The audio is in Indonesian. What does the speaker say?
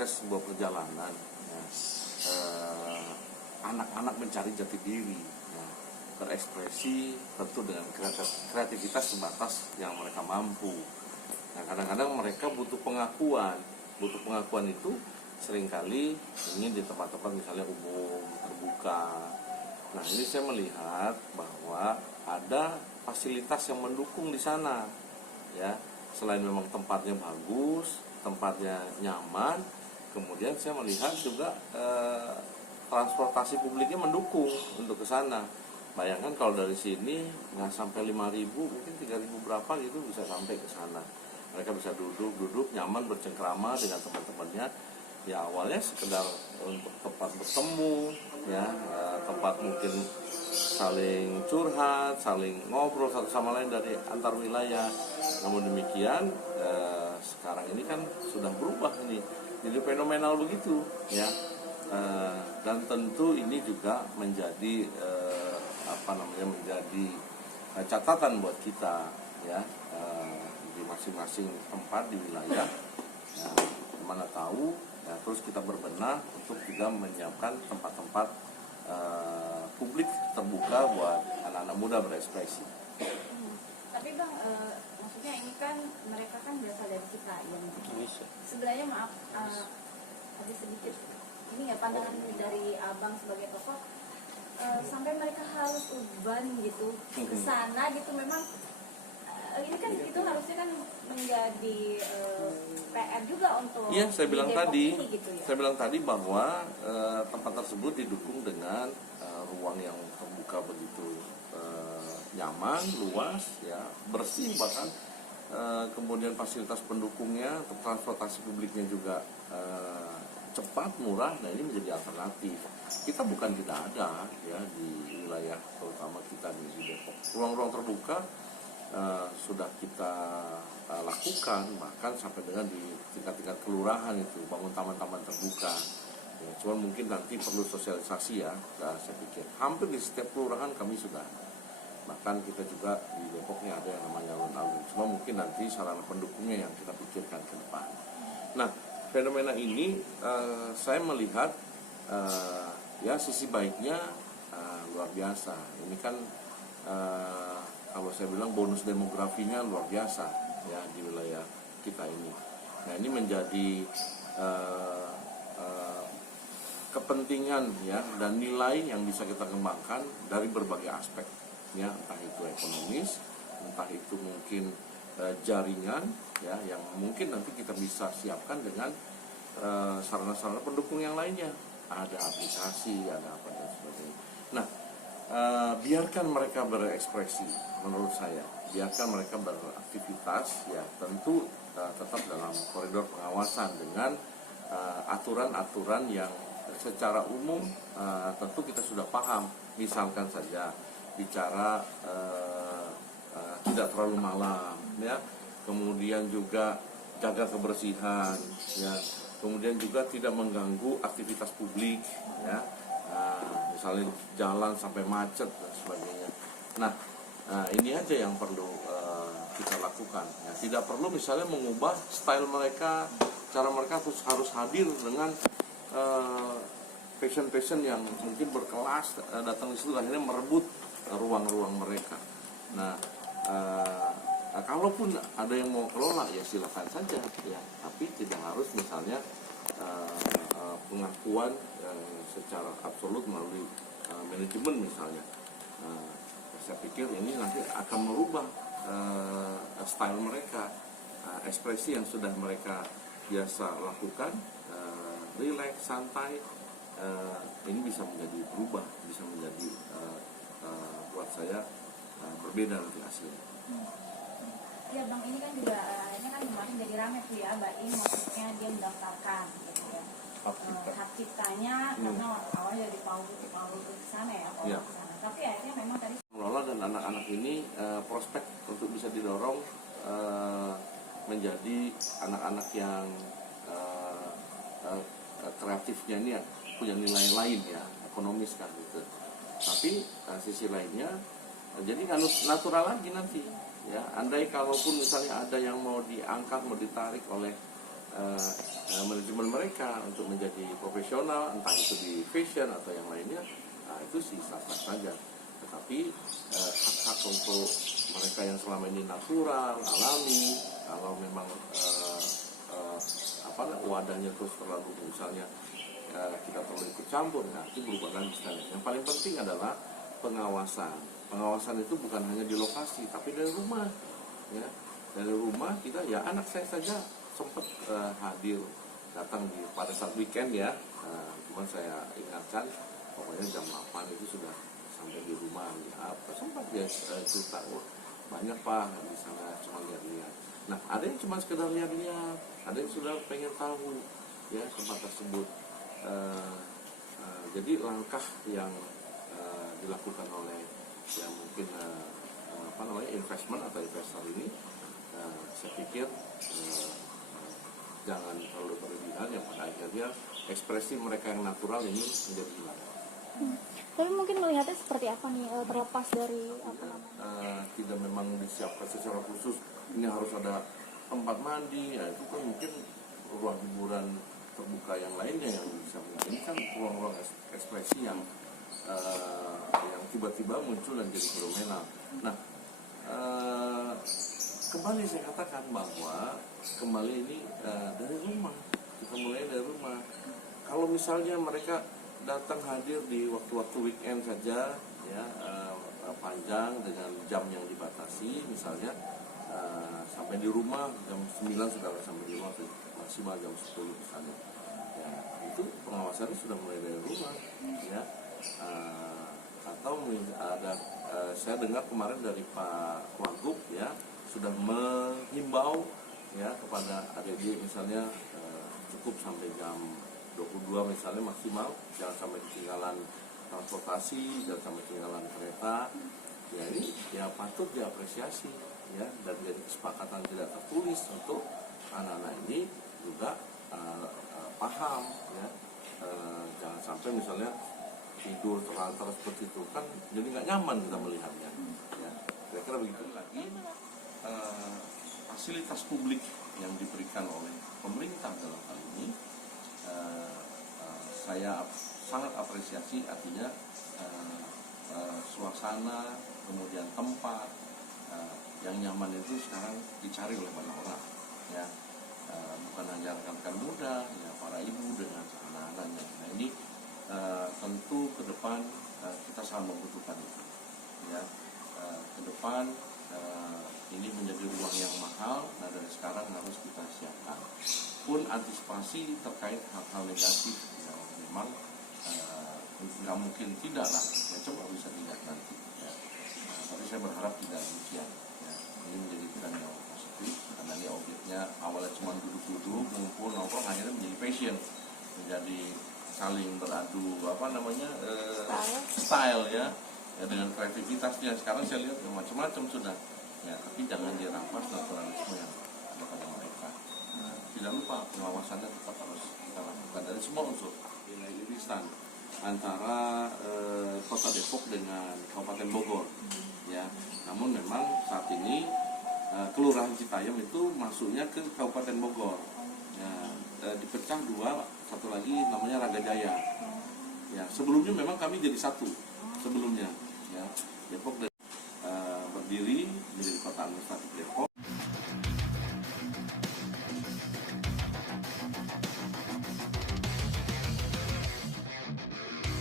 proses sebuah perjalanan, ya, anak-anak mencari jati diri, ya, berekspresi tentu dengan kreativitas sebatas yang mereka mampu. Nah, kadang-kadang mereka butuh pengakuan itu seringkali ingin di tempat-tempat misalnya umum, terbuka. Nah, ini saya melihat bahwa ada fasilitas yang mendukung di sana, ya. Selain memang tempatnya bagus, tempatnya nyaman, kemudian saya melihat juga transportasi publiknya mendukung untuk ke sana. Bayangkan kalau dari sini nggak sampai 5.000, mungkin 3.000 berapa gitu bisa sampai ke sana. Mereka bisa duduk nyaman bercengkrama dengan teman-temannya. Ya awalnya sekedar untuk tempat bertemu, ya, tempat mungkin saling curhat, saling ngobrol satu sama lain dari antar wilayah. Namun demikian sekarang ini kan sudah berubah ini, jadi fenomenal begitu, ya. Dan tentu ini juga menjadi menjadi catatan buat kita, ya, di masing-masing tempat di wilayah, ya, mana tahu, ya, terus kita berbenah untuk juga menyiapkan tempat-tempat publik terbuka buat anak-anak muda berekspresi. Tapi Bang, maksudnya ini kan mereka kan berasal dari kita yang sebenarnya maaf ada sedikit ini ya pandangan dari Abang sebagai tokoh, sampai mereka harus urban gitu ke sana gitu, memang ini kan itu harusnya kan menjadi PR juga untuk saya bilang tadi ini, gitu ya? Saya bilang tadi bahwa tempat tersebut didukung dengan ruang yang terbuka begitu nyaman, luas, ya, bersih, bahkan kemudian fasilitas pendukungnya, transportasi publiknya juga cepat, murah. Nah, ini menjadi alternatif. Kita bukan tidak ada, ya, di wilayah terutama kita di Depok. Ruang-ruang terbuka sudah kita lakukan, bahkan sampai dengan di tingkat-tingkat kelurahan itu bangun taman-taman terbuka. Ya, cuman mungkin nanti perlu sosialisasi, ya. Saya pikir hampir di setiap kelurahan kami sudah ada. Bahkan kita juga di Depoknya ada yang namanya alun-alun. Cuma mungkin nanti sarana pendukungnya yang kita pikirkan ke depan. Nah, fenomena ini saya melihat ya sisi baiknya luar biasa. Ini kan kalau saya bilang bonus demografinya luar biasa, ya, di wilayah kita ini. Nah, ini menjadi kepentingan, ya, dan nilai yang bisa kita kembangkan dari berbagai aspek, ya, entah itu ekonomis, entah itu mungkin jaringan, ya, yang mungkin nanti kita bisa siapkan dengan sarana-sarana pendukung yang lainnya. Ada aplikasi, ada apa dan sebagainya. Nah, biarkan mereka berekspresi, menurut saya. Biarkan mereka beraktivitas, ya, tentu tetap dalam koridor pengawasan dengan aturan-aturan yang secara umum tentu kita sudah paham. Misalkan saja bicara tidak terlalu malam, ya, kemudian juga jaga kebersihan, ya, kemudian juga tidak mengganggu aktivitas publik, ya. Misalnya jalan sampai macet dan sebagainya. Nah, ini aja yang perlu kita lakukan, ya. Tidak perlu misalnya mengubah style mereka, cara mereka harus hadir dengan fashion yang mungkin berkelas, datang di situ akhirnya merebut ruang-ruang mereka. Nah, kalaupun ada yang mau kelola, ya silakan saja, ya, tapi tidak harus misalnya pengakuan secara absolut melalui manajemen misalnya. Saya pikir ini nanti akan merubah style mereka, ekspresi yang sudah mereka biasa lakukan, rileks, santai, ini bisa menjadi berubah, bisa menjadi buat saya berbeda nanti hasilnya. Ya Bang, ini kan juga ini kan kemarin jadi rame tuh ya, Mbak In, maksudnya dia mendaftarkan gitu ya hak ciptanya, karena awalnya dari Paul ke sana ya, ke sana. Tapi akhirnya memang tadi mengelola, dan anak-anak ini prospek untuk bisa didorong menjadi anak-anak yang kreatifnya ini ya, punya nilai lain, ya, ekonomis kan gitu. Tapi sisi lainnya jadi natural lagi nanti, ya. Andai kalaupun misalnya ada yang mau diangkat, mau ditarik oleh manajemen mereka untuk menjadi profesional, entah itu di fashion atau yang lainnya, nah itu sih sah-sah saja. Tetapi hak-hak untuk mereka yang selama ini natural, alami, kalau memang wadahnya terus terlalu misalnya kita terlalu ikut campur, nah itu berubah lagi sekali. Yang paling penting adalah pengawasan. Pengawasan itu bukan hanya di lokasi, tapi dari rumah. Ya, dari rumah kita, ya anak saya saja sempat hadir datang pada saat weekend ya. Cuman saya ingatkan, pokoknya jam 8 itu sudah sampai di rumah. Ya, sempat dia cerita, banyak Pak di sana cuma lihat-lihat. Nah, ada yang cuma sekedar lihat-lihat, ada yang sudah pengen tahu ya tempat tersebut. Jadi langkah yang dilakukan oleh ya mungkin investment atau investor ini, saya pikir jangan terlalu berlebihan, yang pada akhirnya ekspresi mereka yang natural ini menjadi hilang. Tapi mungkin melihatnya seperti apa nih, terlepas dari apa namanya? Tidak memang disiapkan secara khusus ini harus ada tempat mandi, ya itu kan mungkin ruang hiburan terbuka yang lainnya yang bisa menjadi. Ini kan ruang-ruang ekspresi yang tiba-tiba muncul dan jadi fenomenal. Nah, kembali saya katakan bahwa kembali ini dari rumah, kita mulai dari rumah. Kalau misalnya mereka datang hadir di waktu-waktu weekend saja, ya panjang dengan jam yang dibatasi, misalnya sampai di rumah jam 9 sudah sampai di rumah, maksimal jam 10 misalnya. Ya, itu pengawasannya sudah mulai dari rumah, ya. Atau ada saya dengar kemarin dari Pak Wagub ya sudah menghimbau ya kepada adik-adik misalnya cukup sampai jam 22 misalnya maksimal, jangan sampai ketinggalan transportasi, jangan sampai ketinggalan kereta. Ya ini ya patut diapresiasi ya, dan jadi kesepakatan tidak tertulis untuk anak-anak ini juga paham ya, jangan sampai misalnya tidur terlantar seperti itu kan jadi nggak nyaman kita melihatnya ya. Kira-kira begitu. Lagi fasilitas publik yang diberikan oleh pemerintah dalam hal ini saya sangat apresiasi, artinya suasana kemudian tempat yang nyaman itu sekarang dicari oleh banyak orang ya, bukan hanya rekan-rekan muda ya, para ibu dengan anak-anaknya. Nah ini tentu ke depan kita sangat membutuhkan itu ya. Ke depan ini menjadi ruang yang mahal, nah dari sekarang harus kita siapkan pun antisipasi terkait hal-hal negatif yang memang nggak mungkin tidak lah ya, coba bisa dilihat nanti ya. Tapi saya berharap tidak demikian ya. Ini menjadi tren yang positif karena ini objeknya awalnya cuma duduk-duduk ngumpul nongkrong, akhirnya menjadi passion, menjadi saling beradu style ya, dengan kreativitasnya. Sekarang saya lihat macam-macam sudah ya, tapi jangan dirampas naturalisme yang ada pada mereka. Tidak lupa pengawasannya tetap harus kita lakukan dari semua unsur. Nilai irisan antara Kota Depok dengan Kabupaten Bogor ya. Namun memang saat ini Kelurahan Citayam itu masuknya ke Kabupaten Bogor ya, dipecah dua, satu lagi namanya Raga Jaya ya. Sebelumnya memang kami jadi satu sebelumnya ya. Depok berdiri menjadi kota administratif Depok.